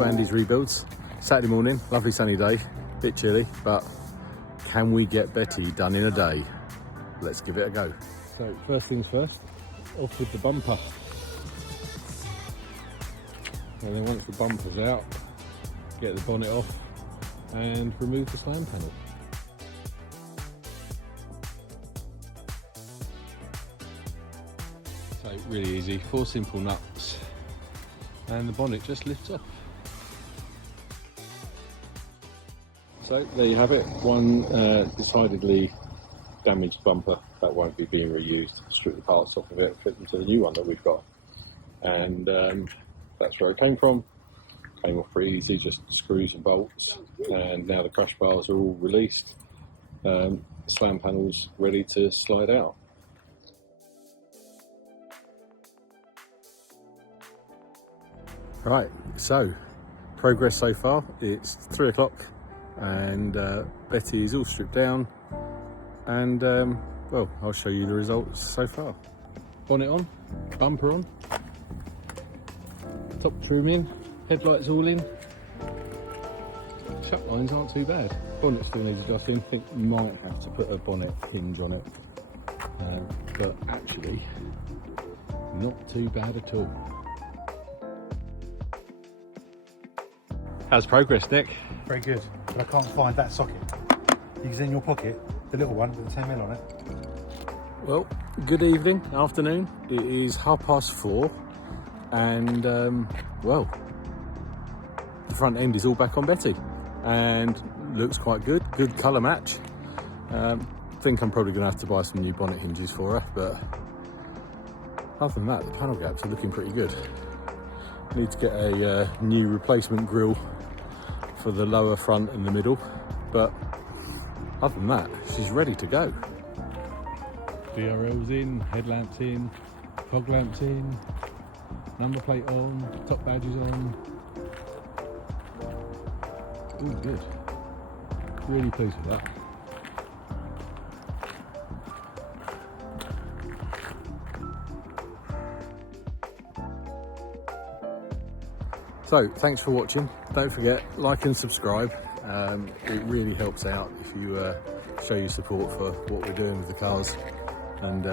for Andy's rebuilds. Saturday morning, lovely sunny day, bit chilly, but can we get Betty done in a day? Let's give it a go. So first things first, off with the bumper. And then once the bumper's out, get the bonnet off and remove the slam panel. So really easy, 4 simple nuts and the bonnet just lifts off. So there you have it, one decidedly damaged bumper that won't be being reused. Strip the parts off of it, fit them to the new one that we've got, and that's where it came from. Came off pretty easy, just screws and bolts, and now the crash bars are all released. Slam panels ready to slide out. Right, so progress so far, it's 3 o'clock and Betty is all stripped down, and well, I'll show you the results so far. Bonnet on, bumper on, top trim in, headlights all in. Shut lines aren't too bad. Bonnet still needs adjusting. I think you might have to put a bonnet hinge on it, but actually not too bad at all. How's progress, Nick? Very good, but I can't find that socket. It's in your pocket, the little one with the 10mm on it. Well, good evening, afternoon. It is 4:30 and well, the front end is all back on Betty and looks quite good. Good colour match. Think I'm probably going to have to buy some new bonnet hinges for her, but other than that, the panel gaps are looking pretty good. Need to get a new replacement grille for the lower front and the middle, but other than that, she's ready to go. DRL's in, headlamps in, fog lamps in, number plate on, top badges on. All good. Really pleased with that. So thanks for watching. Don't forget, like and subscribe. It really helps out if you show your support for what we're doing with the cars. And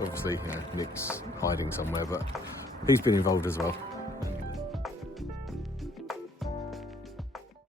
obviously, Nick's hiding somewhere, but he's been involved as well.